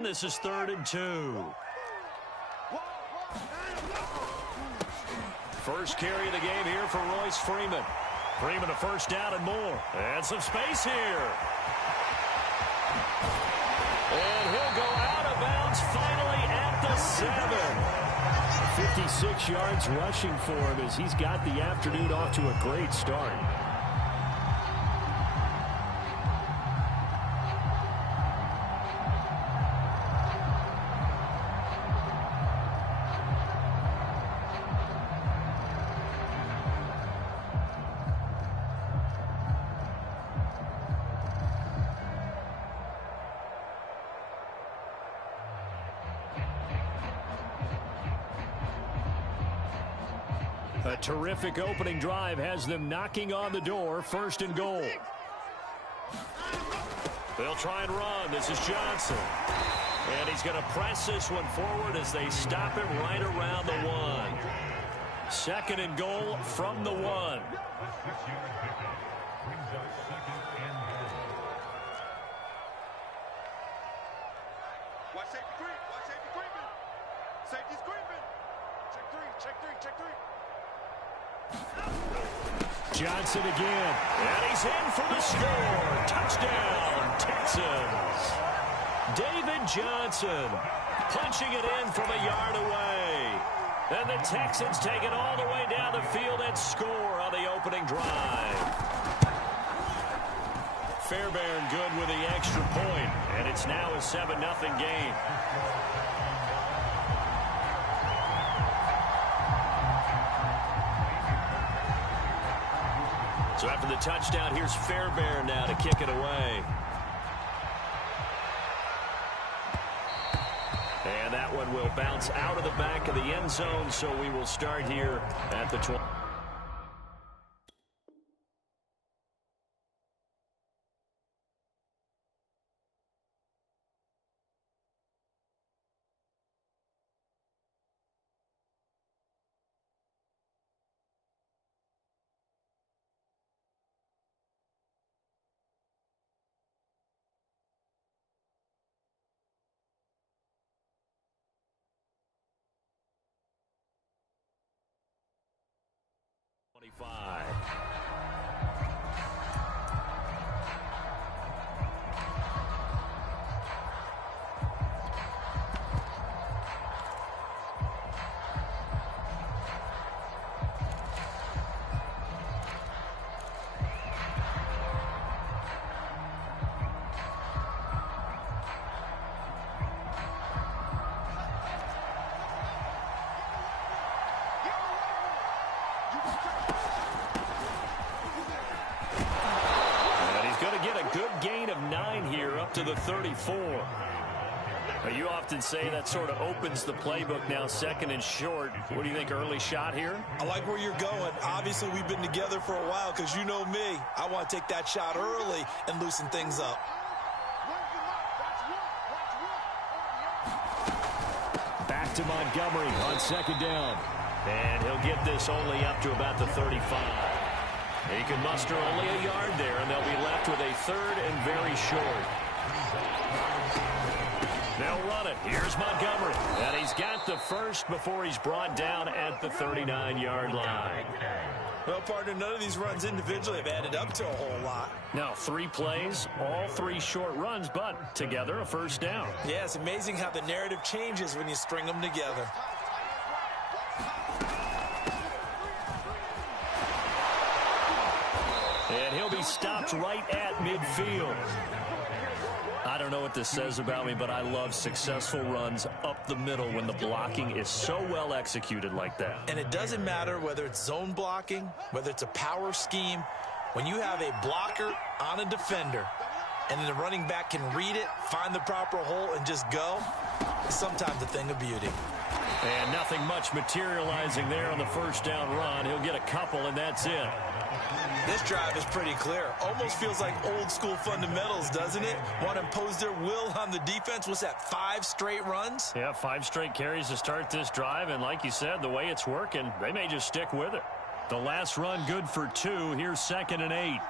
This is 3rd and 2. First carry of the game here for Royce Freeman. Freeman a first down and more. And some space here. And he'll go out of bounds finally at the 7. 56 yards rushing for him as he's got the afternoon off to a great start. A terrific opening drive has them knocking on the door. 1st and goal. They'll try and run. This is Johnson. And he's going to press this one forward as they stop him right around the 1. 2nd and goal from the 1. Johnson again, and he's in for the score. Touchdown, Texans. David Johnson punching it in from a yard away. And the Texans take it all the way down the field and score on the opening drive. Fairbairn good with the extra point, and it's now a 7-0 game. So after the touchdown, here's Fairbairn now to kick it away. And that one will bounce out of the back of the end zone, so we will start here at the 20. To the 34. Now, you often say that sort of opens the playbook now, 2nd and short. What do you think, early shot here? I like where you're going. Obviously, we've been together for a while because you know me. I want to take that shot early and loosen things up. Back to Montgomery on 2nd down. And he'll get this only up to about the 35. He can muster only a yard there, and they'll be left with a 3rd and very short. They'll run it. Here's Montgomery. And he's got the first before he's brought down at the 39-yard line. Well, partner, none of these runs individually have added up to a whole lot. Now, 3 plays, all 3 short runs, but together a 1st down. Yeah, it's amazing how the narrative changes when you string them together. And he'll be stopped right at midfield. I don't know what this says about me, but I love successful runs up the middle when the blocking is so well executed like that. And it doesn't matter whether it's zone blocking, whether it's a power scheme. When you have a blocker on a defender and then the running back can read it, find the proper hole, and just go, it's sometimes a thing of beauty. And nothing much materializing there on the 1st down run. He'll get a couple, and that's it. This drive is pretty clear. Almost feels like old school fundamentals, doesn't it? Want to impose their will on the defense. What's that, 5 straight runs? Yeah, 5 straight carries to start this drive. And like you said, the way it's working, they may just stick with it. The last run good for 2. Here's 2nd and 8.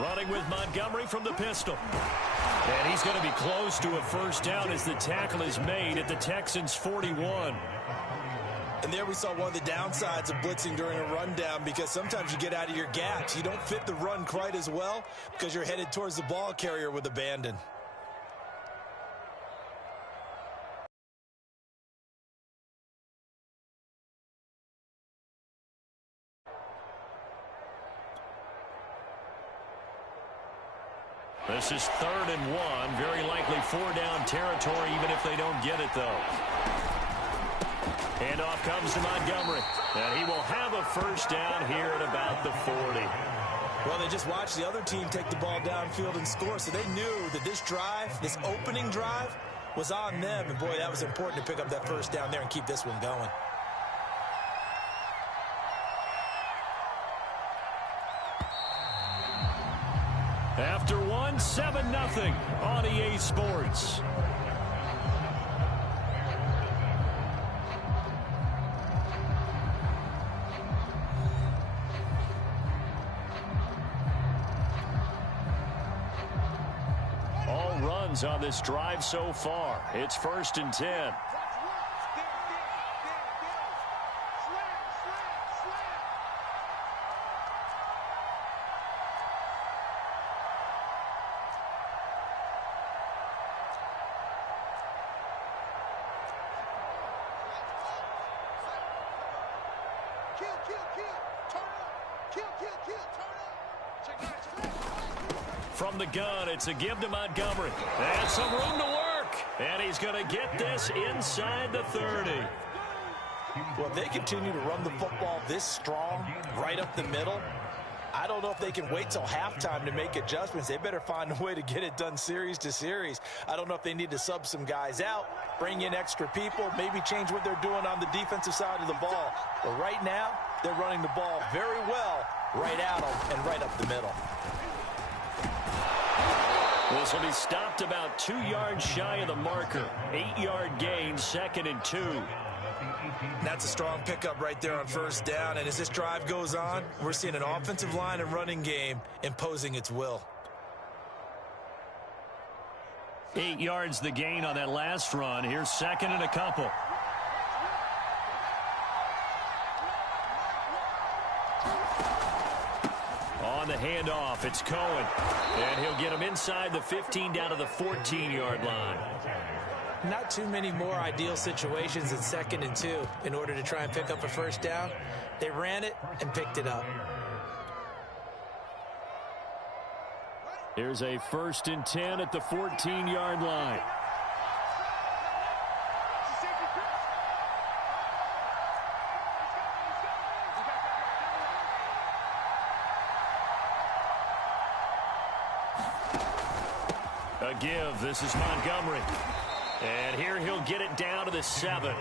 Running with Montgomery from the pistol. And he's going to be close to a first down as the tackle is made at the Texans' 41. And there we saw one of the downsides of blitzing during a rundown, because sometimes you get out of your gaps. You don't fit the run quite as well because you're headed towards the ball carrier with abandon. This is 3rd and 1. Very likely 4-down territory, even if they don't get it, though. Handoff comes to Montgomery. And he will have a first down here at about the 40. Well, they just watched the other team take the ball downfield and score, so they knew that this drive, this opening drive, was on them. And, boy, that was important to pick up that first down there and keep this one going. After one, 7-0 on EA Sports. All runs on this drive so far. It's 1st and 10. From the gun, it's a give to Montgomery. And some room to work. And he's going to get this inside the 30. Well, if they continue to run the football this strong, right up the middle, I don't know if they can wait till halftime to make adjustments. They better find a way to get it done series to series. I don't know if they need to sub some guys out, bring in extra people, maybe change what they're doing on the defensive side of the ball. But right now, they're running the ball very well right at them and right up the middle. This will be stopped about 2 yards shy of the marker. 8-yard gain, 2nd and 2. That's a strong pickup right there on first down. And as this drive goes on, we're seeing an offensive line and running game imposing its will. 8 yards the gain on that last run. Here's 2nd and a couple. On the handoff, it's Cohen. And he'll get him inside the 15 down to the 14-yard line. Not too many more ideal situations in 2nd and 2 in order to try and pick up a first down. They ran it and picked it up. Here's a 1st and 10 at the 14-yard line. A give. This is Montgomery. And here he'll get it down to the 7.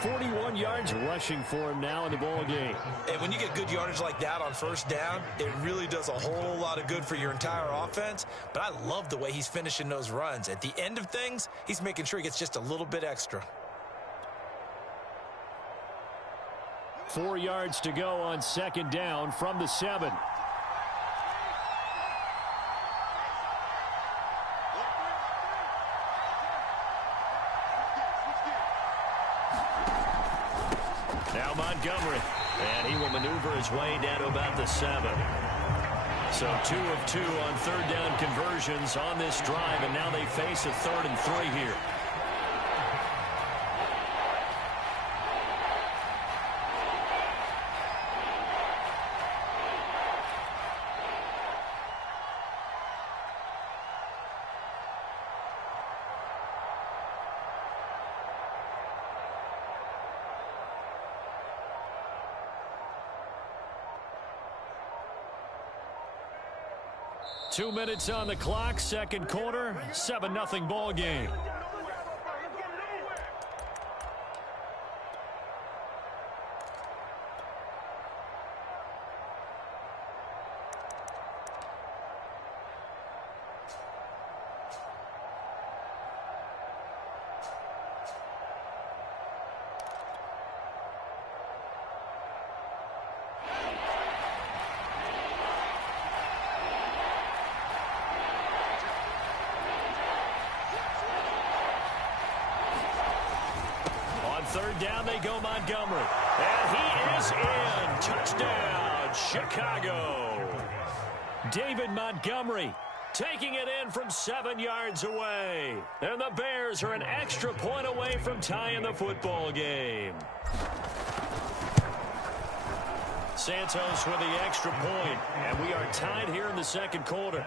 41 yards rushing for him now in the ball game. And when you get good yardage like that on first down, it really does a whole lot of good for your entire offense. But I love the way he's finishing those runs. At the end of things, he's making sure he gets just a little bit extra. 4 yards to go on 2nd down from the 7. Now Montgomery, and he will maneuver his way down to about the 7. So 2 of 2 on 3rd down conversions on this drive, and now they face a 3rd and 3 here. Two minutes on the clock, 2nd quarter, 7-0 ball game. third down they go, Montgomery. And he is in. Touchdown, Chicago. David Montgomery taking it in from 7 yards away. And the Bears are an extra point away from tying the football game. Santos with the extra point, and we are tied here in the second quarter.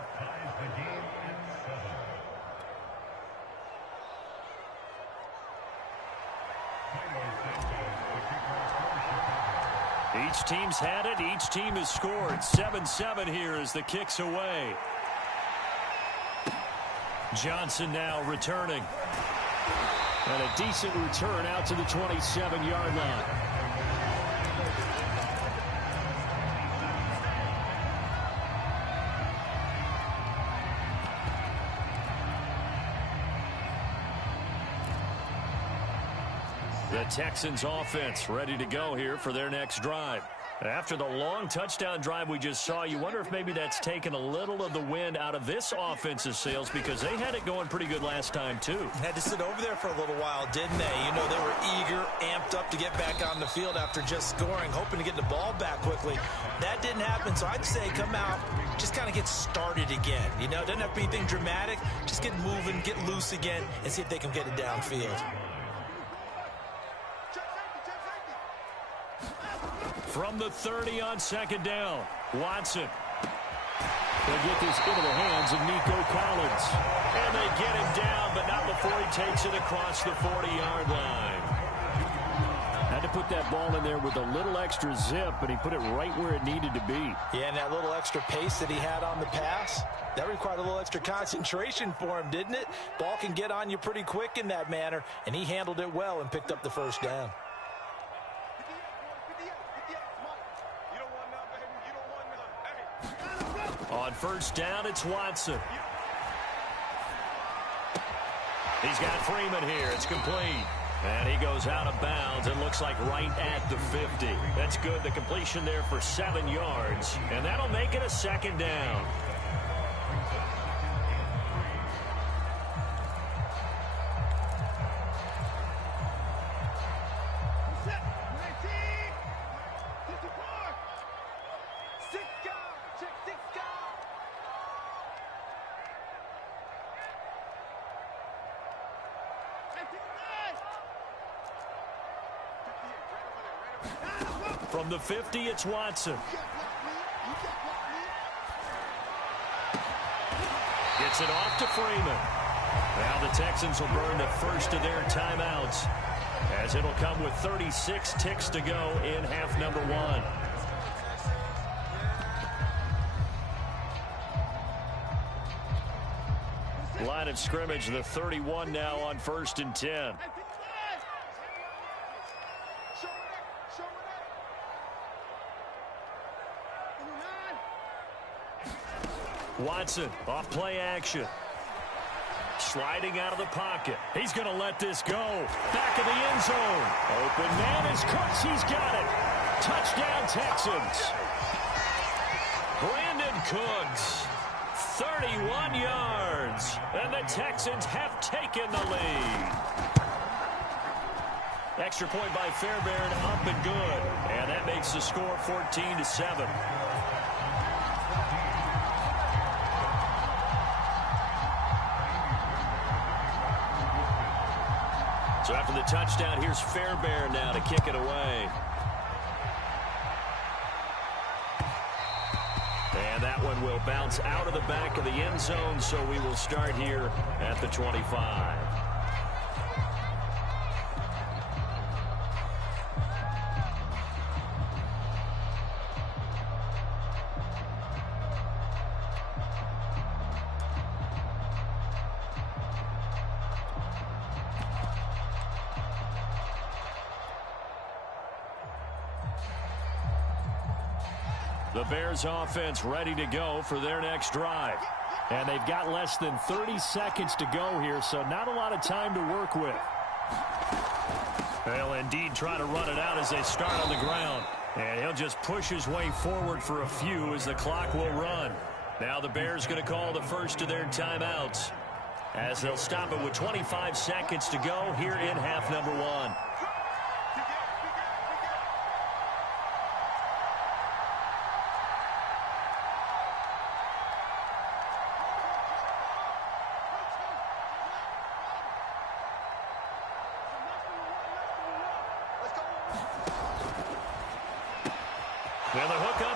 Each team's had it. Each team has scored. 7-7 here as the kick's away. Johnson now returning. And a decent return out to the 27-yard line. The Texans offense ready to go here for their next drive. After the long touchdown drive we just saw, you wonder if maybe that's taken a little of the wind out of this offensive sails, because they had it going pretty good last time too. Had to sit over there for a little while, didn't they? You know, they were eager, amped up to get back on the field after just scoring, hoping to get the ball back quickly. That didn't happen, so I'd say come out, just kind of get started again. You know, it doesn't have to be anything dramatic. Just get moving, get loose again, and see if they can get it downfield. From the 30 on second down, Watson. They'll get this into the hands of Nico Collins. And they get him down, but not before he takes it across the 40-yard line. Had to put that ball in there with a little extra zip, but he put it right where it needed to be. Yeah, and that little extra pace that he had on the pass, that required a little extra concentration for him, didn't it? Ball can get on you pretty quick in that manner, and he handled it well and picked up the first down. On first down, it's Watson. He's got Freeman here. It's complete. And he goes out of bounds. It looks like right at the 50. That's good. The completion there for 7 yards. And that'll make it a second down. From the 50, it's Watson. Gets it off to Freeman. Now the Texans will burn the first of their timeouts, as it'll come with 36 ticks to go in half number one. Line of scrimmage, the 31 now on 1st and 10. Watson off play action. Sliding out of the pocket. He's going to let this go. Back of the end zone. Open man is Cooks. He's got it. Touchdown Texans. Brandon Cooks. 31 yards. And the Texans have taken the lead. Extra point by Fairbairn, up and good. And that makes the score 14-7. So after the touchdown, here's Fairbairn now to kick it away. And that one will bounce out of the back of the end zone, so we will start here at the 25. The Bears offense ready to go for their next drive. And they've got less than 30 seconds to go here, so not a lot of time to work with. They'll indeed try to run it out as they start on the ground. And he'll just push his way forward for a few as the clock will run. Now the Bears going to call the first of their timeouts, as they'll stop it with 25 seconds to go here in half number one.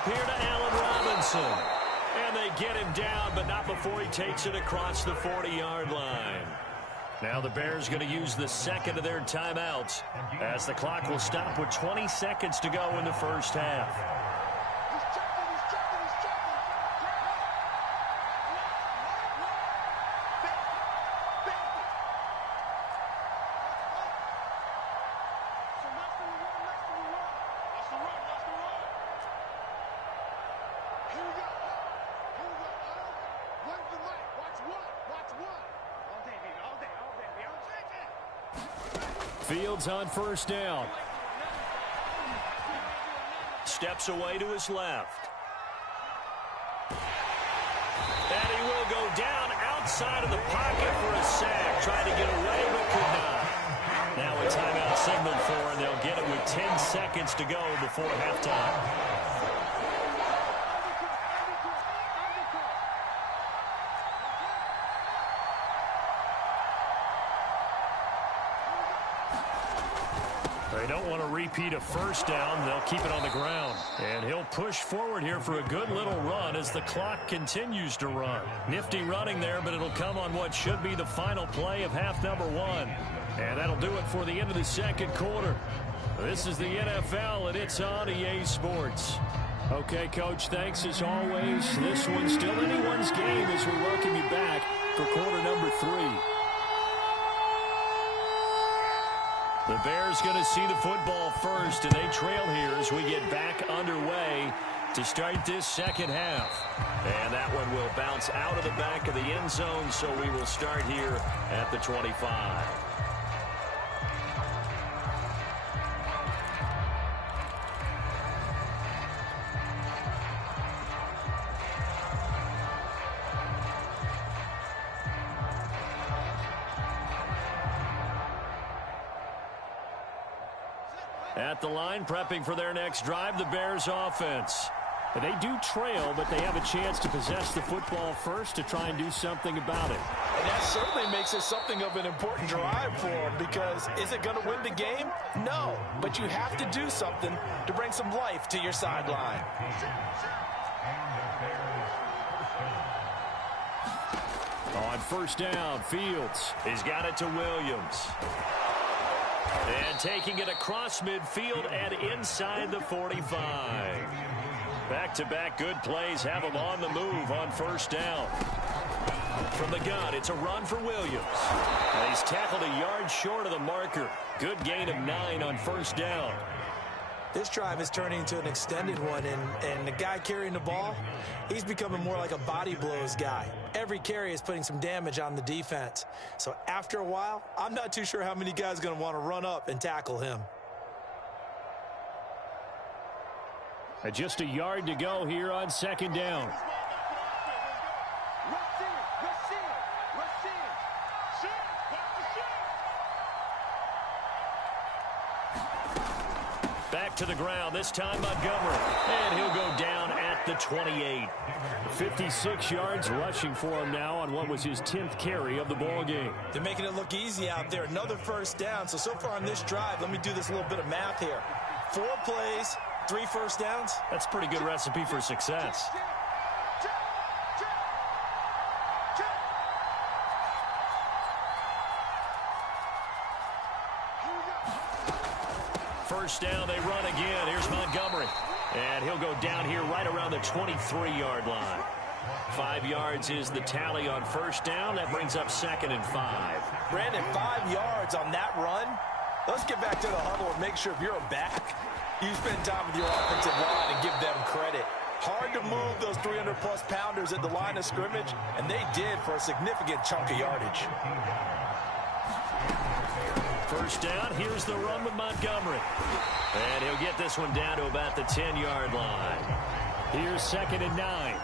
up here to Allen Robinson. And they get him down, but not before he takes it across the 40-yard line. Now the Bears going to use the second of their timeouts as the clock will stop with 20 seconds to go in the first half. Fields on first down. Steps away to his left. And he will go down outside of the pocket for a sack. Tried to get away, but could not. Now a timeout signaled for, and they'll get it with 10 seconds to go before halftime. They don't want to repeat a first down. They'll keep it on the ground. And he'll push forward here for a good little run as the clock continues to run. Nifty running there, but it'll come on what should be the final play of half number one. And that'll do it for the end of the second quarter. This is the NFL, and it's on EA Sports. Okay, Coach, thanks as always. This one's still anyone's game as we welcome you back for quarter number 3. The Bears going to see the football first, and they trail here as we get back underway to start this second half. And that one will bounce out of the back of the end zone, so we will start here at the 25. At the line, prepping for their next drive, the Bears offense. They do trail, but they have a chance to possess the football first to try and do something about it. And that certainly makes it something of an important drive for them, because is it going to win the game? No, but you have to do something to bring some life to your sideline. On first down, Fields. He's got it to Williams. And taking it across midfield and inside the 45. Back-to-back good plays have him on the move on first down. From the gun, it's a run for Williams. And he's tackled a yard short of the marker. Good gain of 9 on first down. This drive is turning into an extended one, and the guy carrying the ball, he's becoming more like a body blows guy. Every carry is putting some damage on the defense. So after a while, I'm not too sure how many guys are going to want to run up and tackle him. Just a yard to go here on second down. Back to the ground, this time Montgomery. And he'll go down at the 28. 56 yards rushing for him now on what was his 10th carry of the ball game. They're making it look easy out there. Another first down. So far on this drive, let me do this little bit of math here. 4 plays, 3 first downs. That's a pretty good recipe for success. First down, they run again. Here's Montgomery. And he'll go down here right around the 23-yard line. 5 yards is the tally on first down. That brings up 2nd and 5. Brandon, 5 yards on that run. Let's get back to the huddle and make sure if you're a back, you spend time with your offensive line and give them credit. Hard to move those 300-plus pounders at the line of scrimmage, and they did for a significant chunk of yardage. First down, here's the run with Montgomery. And he'll get this one down to about the 10-yard line. Here's 2nd and 9.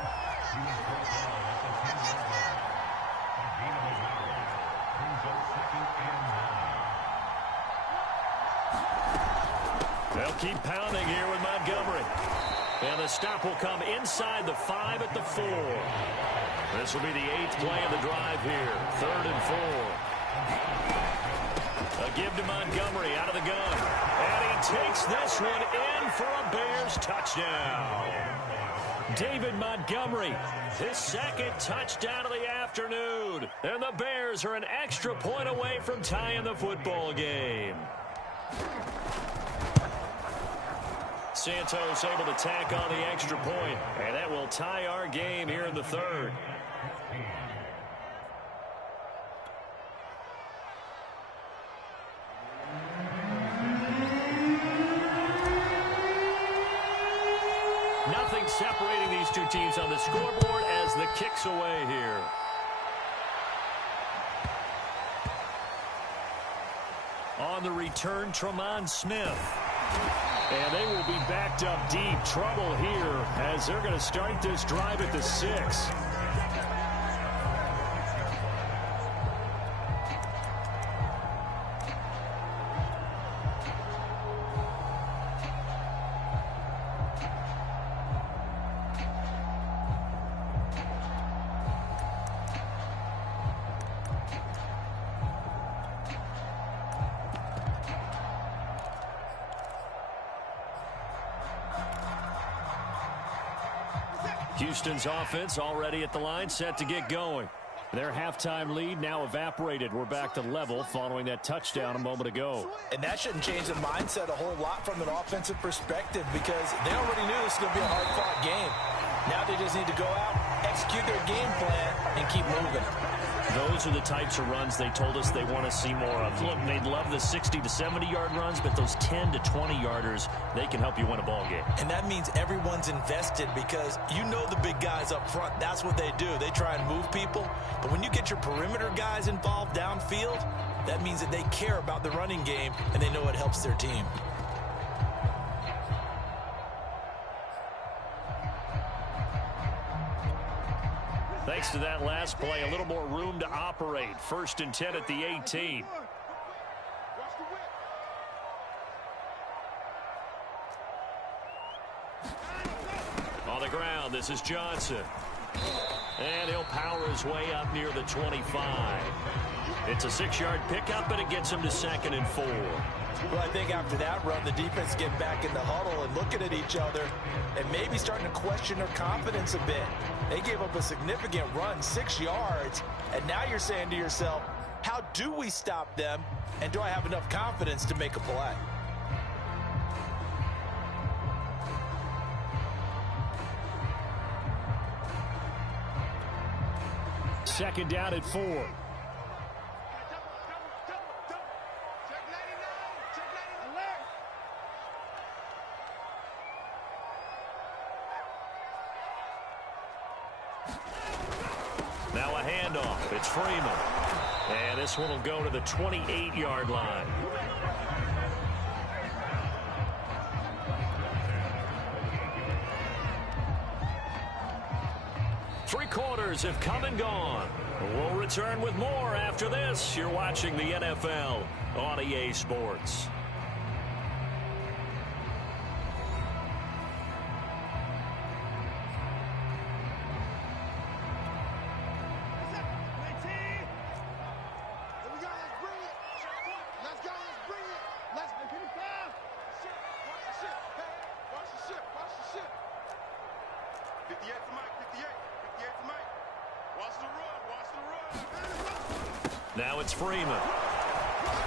They'll keep pounding here with Montgomery. And the stop will come inside the 5 at the 4. This will be the 8th play of the drive here. 3rd and 4. A give to Montgomery out of the gun. And he takes this one in for a Bears touchdown. David Montgomery, his second touchdown of the afternoon. And the Bears are an extra point away from tying the football game. Santos able to tack on the extra point, and that will tie our game here in the third. Nothing separating these two teams on the scoreboard as the kick's away here. On the return, Tremont Smith. And they will be backed up deep. Trouble here as they're going to start this drive at the 6. Houston's offense already at the line, set to get going. Their halftime lead now evaporated. We're back to level following that touchdown a moment ago. And that shouldn't change the mindset a whole lot from an offensive perspective because they already knew this was going to be a hard-fought game. Now they just need to go out, execute their game plan, and keep moving. Those are the types of runs they told us they want to see more of. Look, they'd love the 60 to 70-yard runs, but those 10 to 20-yarders, they can help you win a ball game. And that means everyone's invested because you know the big guys up front. That's what they do. They try and move people. But when you get your perimeter guys involved downfield, that means that they care about the running game, and they know it helps their team. Thanks to that last play, a little more room to operate. 1st and 10 at the 18. On the ground, this is Johnson. And he'll power his way up near the 25. It's a 6-yard pickup, and it gets him to 2nd and 4. Well, I think after that run, the defense get back in the huddle and looking at each other and maybe starting to question their confidence a bit. They gave up a significant run, 6 yards, and now you're saying to yourself, how do we stop them, and do I have enough confidence to make a play? Second down at 4. Now a handoff. It's Freeman. And this one will go to the 28-yard line. Three quarters have come and gone. We'll return with more after this. You're watching the NFL on EA Sports. Now it's Freeman.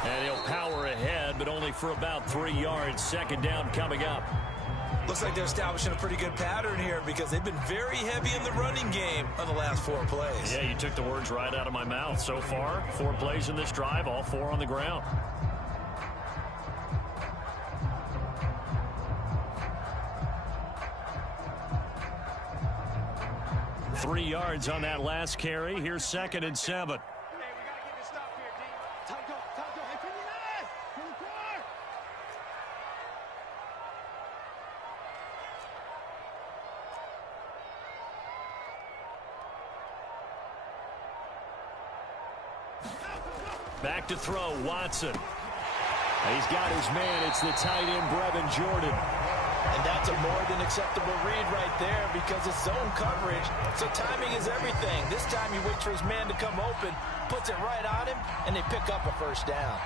And he'll power ahead, but only for about 3 yards. Second down coming up. Looks like they're establishing a pretty good pattern here because they've been very heavy in the running game on the last 4 plays. Yeah, you took the words right out of my mouth. So far, 4 plays in this drive, all 4 on the ground. Three yards on that last carry. Here's 2nd and 7. Back to throw, Watson. He's got his man. It's the tight end, Brevin Jordan. And that's a more than acceptable read right there because it's zone coverage, so timing is everything. This time he waits for his man to come open, puts it right on him, and they pick up a 1st down.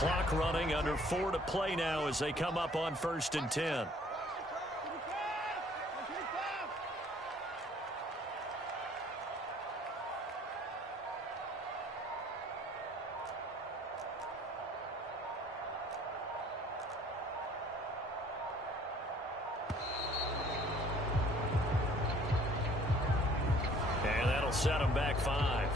Clock running, under 4 to play now as they come up on 1st and 10. And that'll set them back 5.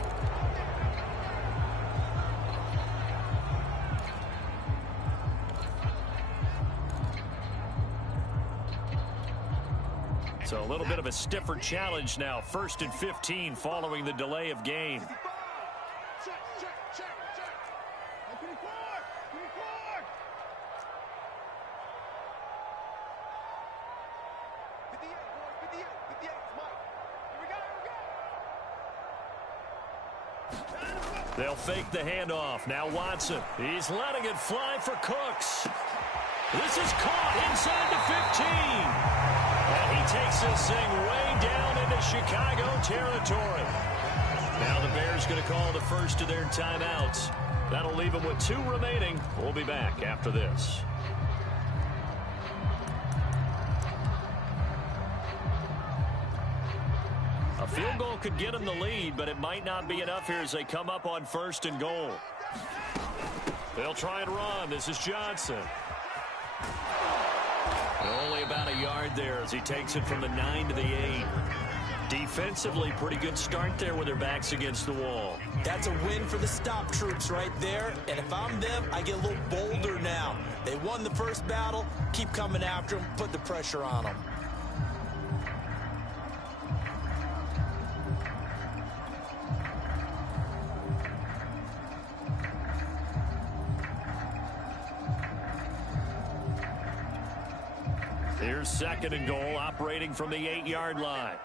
So a little bit of a stiffer challenge now. 1st and 15 following the delay of game. They'll fake the handoff. Now Watson. He's letting it fly for Cooks. This is caught inside the 15. And he takes this thing way down into Chicago territory. Now the Bears going to call the first of their timeouts. That'll leave them with 2 remaining. We'll be back after this. A field goal could get them the lead, but it might not be enough here as they come up on 1st and goal. They'll try and run. This is Johnson. Only about a yard there as he takes it from the 9 to the 8. Defensively, pretty good start there with their backs against the wall. That's a win for the stop troops right there. And if I'm them, I get a little bolder now. They won the first battle. Keep coming after them. Put the pressure on them. Here's 2nd and goal, operating from the 8-yard line.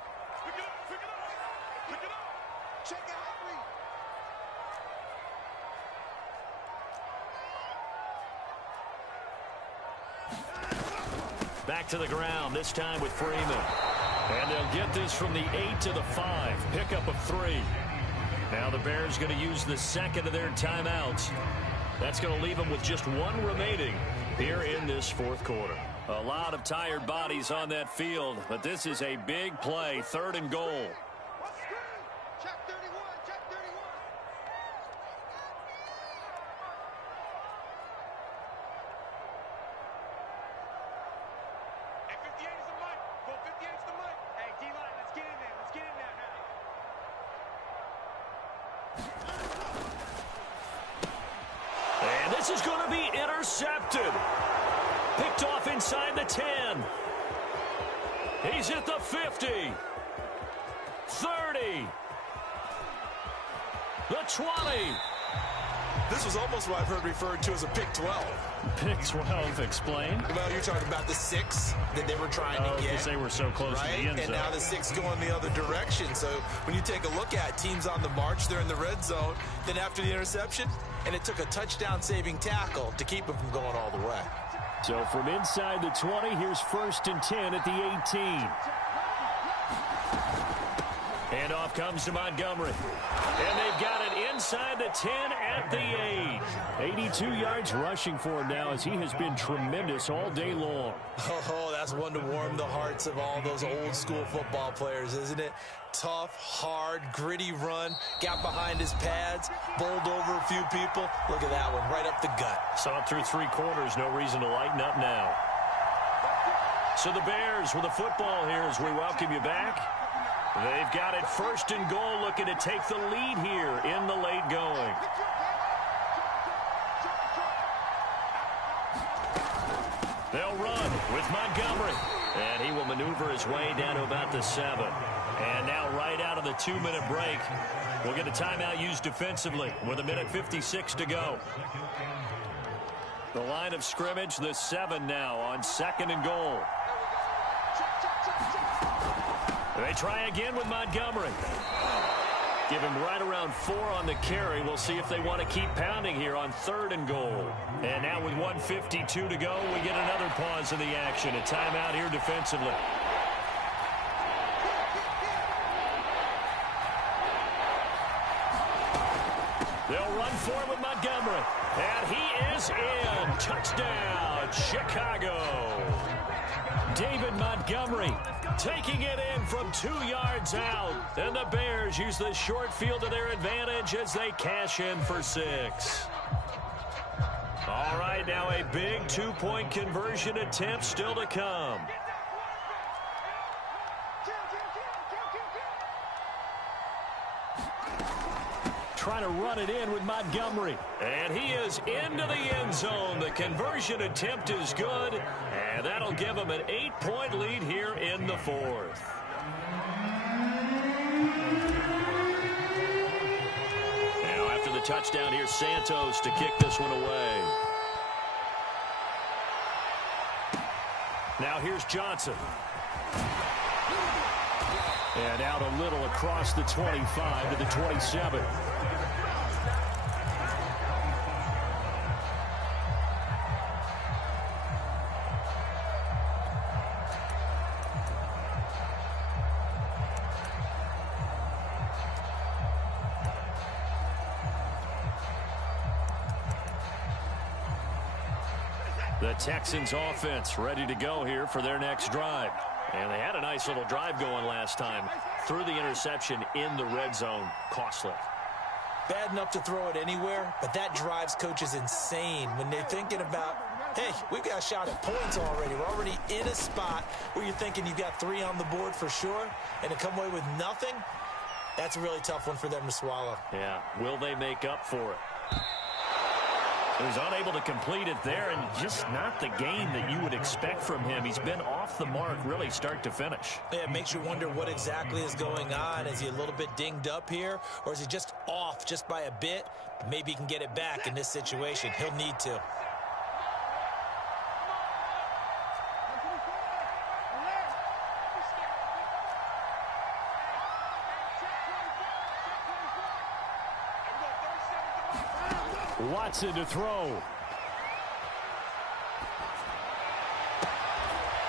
Back to the ground, this time with Freeman. And they'll get this from the 8 to the 5. Pickup of 3. Now the Bears going to use the 2nd of their timeouts. That's going to leave them with just 1 remaining here in this 4th quarter. A lot of tired bodies on that field, but this is a big play. 3rd and goal. Check 31, check 31. Hey, 58 is the mic. Go 58 is the mic. Hey, D-line, let's get in there. Let's get in there now. And this is going to be intercepted. Picked off inside the 10. He's at the 50. 30. The 20. This was almost what I've heard referred to as a pick 12. Pick 12, explain. Well, you're talking about the 6 that they were trying to get. Because they were so close to the end zone. And now the 6 going the other direction. So when you take a look at teams on the march, they're in the red zone. Then after the interception, and it took a touchdown-saving tackle to keep them from going all the way. So from inside the 20, here's 1st and 10 at the 18. And off comes to Montgomery. And they've got it inside the 10 at the 8. 82 yards rushing for him now as he has been tremendous all day long. Oh, that's one to warm the hearts of all those old school football players, isn't it? Tough, hard, gritty run. Got behind his pads, bowled over a few people. Look at that one, right up the gut. Saw it through 3 quarters. No reason to lighten up now. So the Bears with the football here as we welcome you back. They've got it 1st and goal, looking to take the lead here in the late going. They'll run with Montgomery. And he will maneuver his way down to about the 7. And now right out of the 2-minute break, we'll get a timeout used defensively with 1:56 to go. The line of scrimmage, the 7 now on 2nd and goal. They try again with Montgomery. Give him right around 4 on the carry. We'll see if they want to keep pounding here on 3rd and goal. And now with 1:52 to go, we get another pause in the action. A timeout here defensively. They'll run for it with Montgomery. And he is Touchdown, Chicago. David Montgomery taking it in from 2 yards out. And the Bears use the short field to their advantage as they cash in for 6. All right, now a big 2-point conversion attempt still to come. Trying to run it in with Montgomery. And he is into the end zone. The conversion attempt is good, and that'll give him an 8-point lead here in the 4th. Now after the touchdown, here's Santos to kick this one away. Now here's Johnson. And out a little across the 25 to the 27. The Texans offense ready to go here for their next drive. And they had a nice little drive going last time. Threw the interception in the red zone. Costly. Bad enough to throw it anywhere, but that drives coaches insane when they're thinking about, hey, we've got a shot at points already. We're already in a spot where you're thinking you've got 3 on the board for sure, and to come away with nothing, that's a really tough one for them to swallow. Yeah, will they make up for it? He was unable to complete it there, and just not the game that you would expect from him. He's been off the mark really start to finish. Yeah, it makes you wonder what exactly is going on. Is he a little bit dinged up here, or is he just off just by a bit? Maybe he can get it back in this situation. He'll need to. Watson to throw.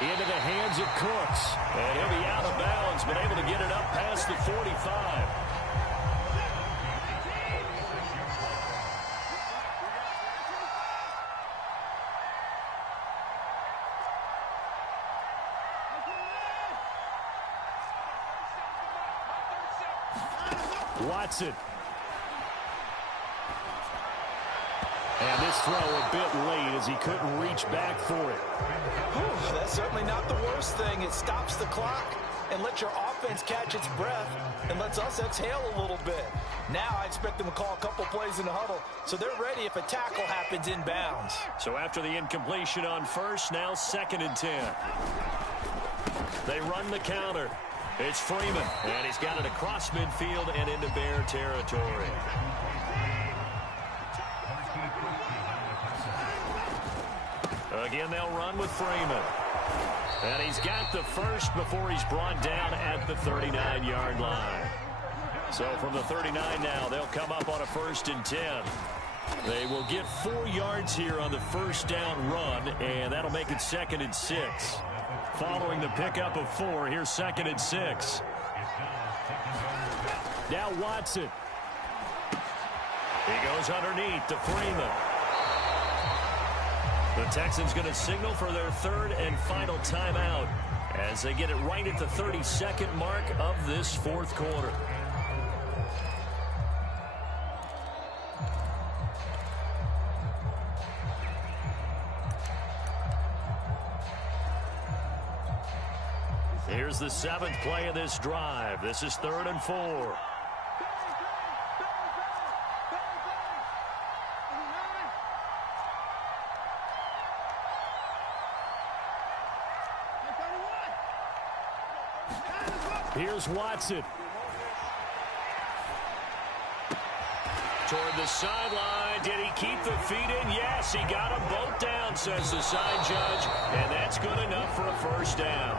Into the hands of Cooks. And he'll be out of bounds, but able to get it up past the 45. Watson. And this throw a bit late as he couldn't reach back for it. Whew, that's certainly not the worst thing. It stops the clock and lets your offense catch its breath and lets us exhale a little bit. Now I expect them to call a couple plays in the huddle, so they're ready if a tackle happens inbounds. So after the incompletion on first, now 2nd and 10. They run the counter. It's Freeman, and he's got it across midfield and into Bear territory. Again, they'll run with Freeman. And he's got the first before he's brought down at the 39-yard line. So from the 39 now, they'll come up on a 1st and 10. They will get 4 yards here on the first down run, and that'll make it 2nd and 6. Following the pickup of 4, here's 2nd and 6. Now Watson. He goes underneath to Freeman. The Texans going to signal for their 3rd and final timeout as they get it right at the 32nd mark of this 4th quarter. Here's the 7th play of this drive. This is 3rd and 4. Here's Watson. Toward the sideline. Did he keep the feet in? Yes, he got them both down, says the side judge. And that's good enough for a first down.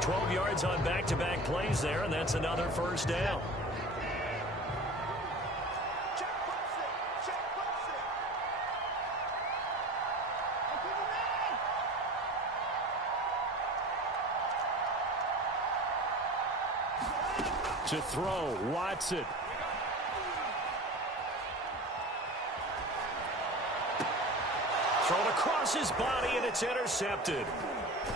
12 yards on back-to-back plays there, and that's another first down. To throw, Watson. Thrown across his body, and it's intercepted.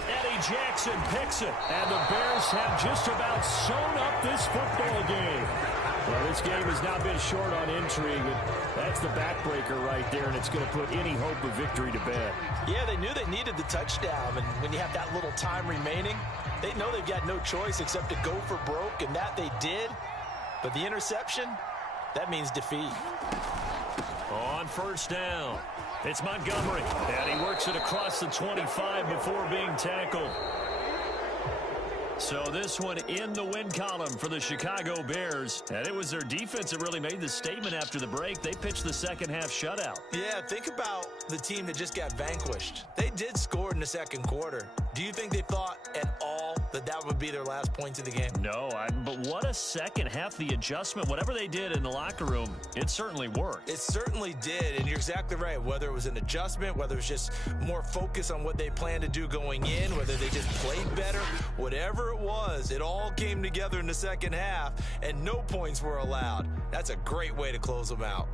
Eddie Jackson picks it, and the Bears have just about sewn up this football game. Well, this game has not been short on intrigue, and that's the backbreaker right there, and it's going to put any hope of victory to bed. Yeah, they knew they needed the touchdown, and when you have that little time remaining, they know they've got no choice except to go for broke, and that they did. But the interception, that means defeat. On first down, it's Montgomery, and he works it across the 25 before being tackled. So this one in the win column for the Chicago Bears. And it was their defense that really made the statement after the break. They pitched the second half shutout. Yeah, think about the team that just got vanquished. They did score in the second quarter. Do you think they thought at all that that would be their last points of the game? No, but what a second half. The adjustment, whatever they did in the locker room, it certainly worked. It certainly did, and you're exactly right. Whether it was an adjustment, whether it was just more focus on what they planned to do going in, whether they just played better, whatever it was, it all came together in the second half, and no points were allowed. That's a great way to close them out.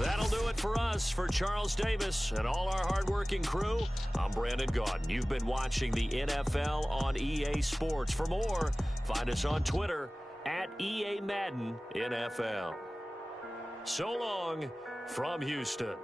That'll do it for us. For Charles Davis and all our hardworking crew, I'm Brandon Gaudin. You've been watching the NFL on EA Sports. For more, find us on Twitter at EA Madden NFL. So long from Houston.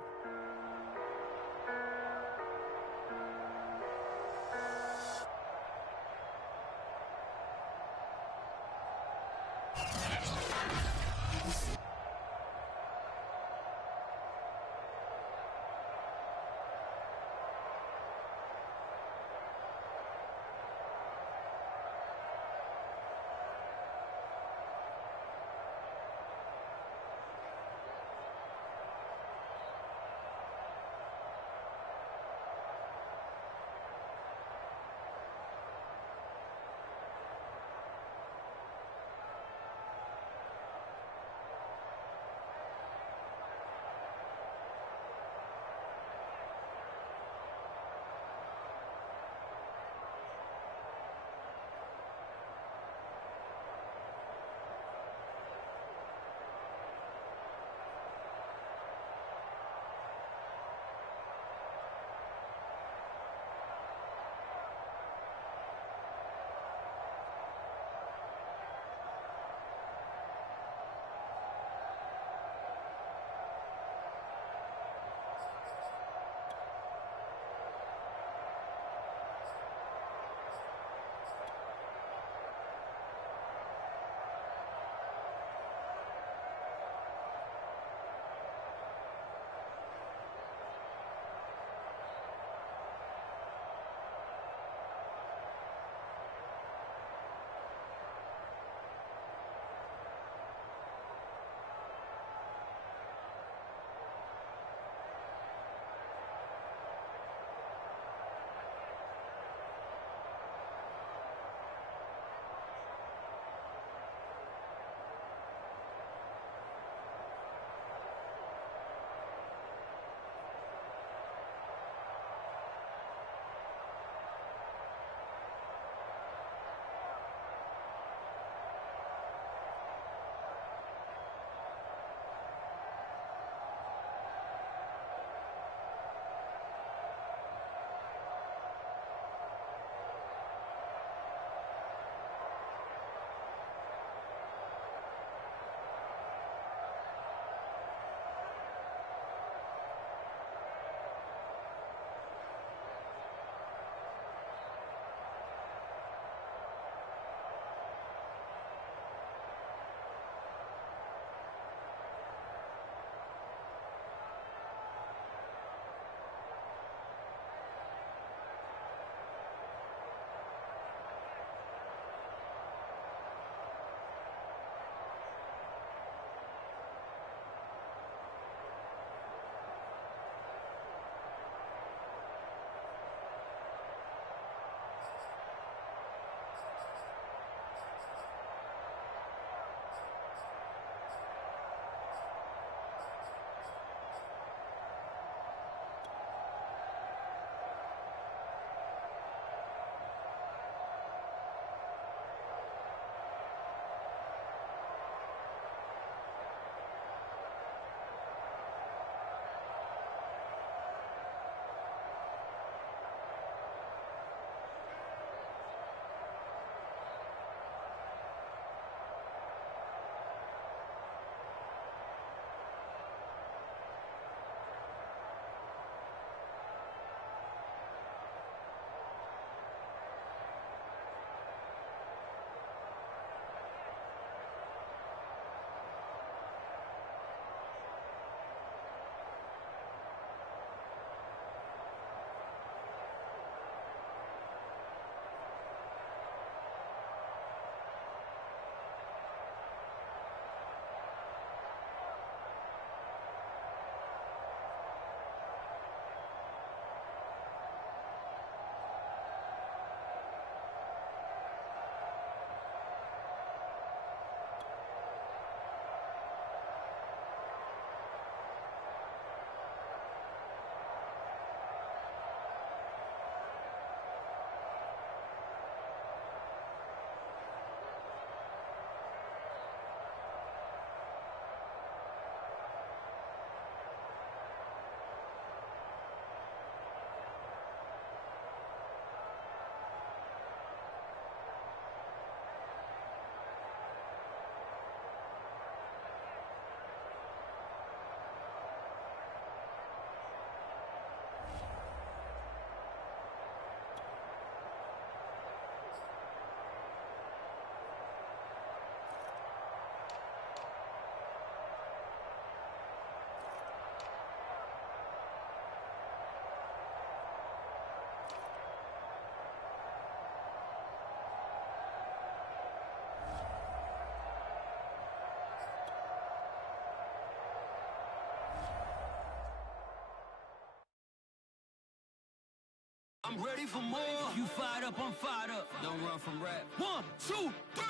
I'm ready for more. You fired up, I'm fired up. Don't run from rap. 1, 2, 3.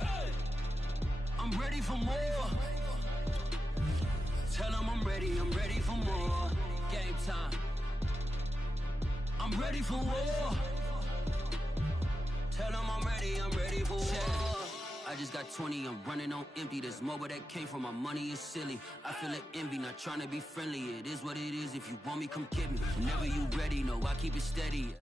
Hey. I'm ready for more. Tell them I'm ready for more. Game time. I'm ready for war. Tell them I'm ready for war. I just got 20, I'm running on empty. This mobile that came from my money is silly. I feel it envy, not trying to be friendly. It is what it is, if you want me, come get me. Whenever you ready, no, I keep it steady.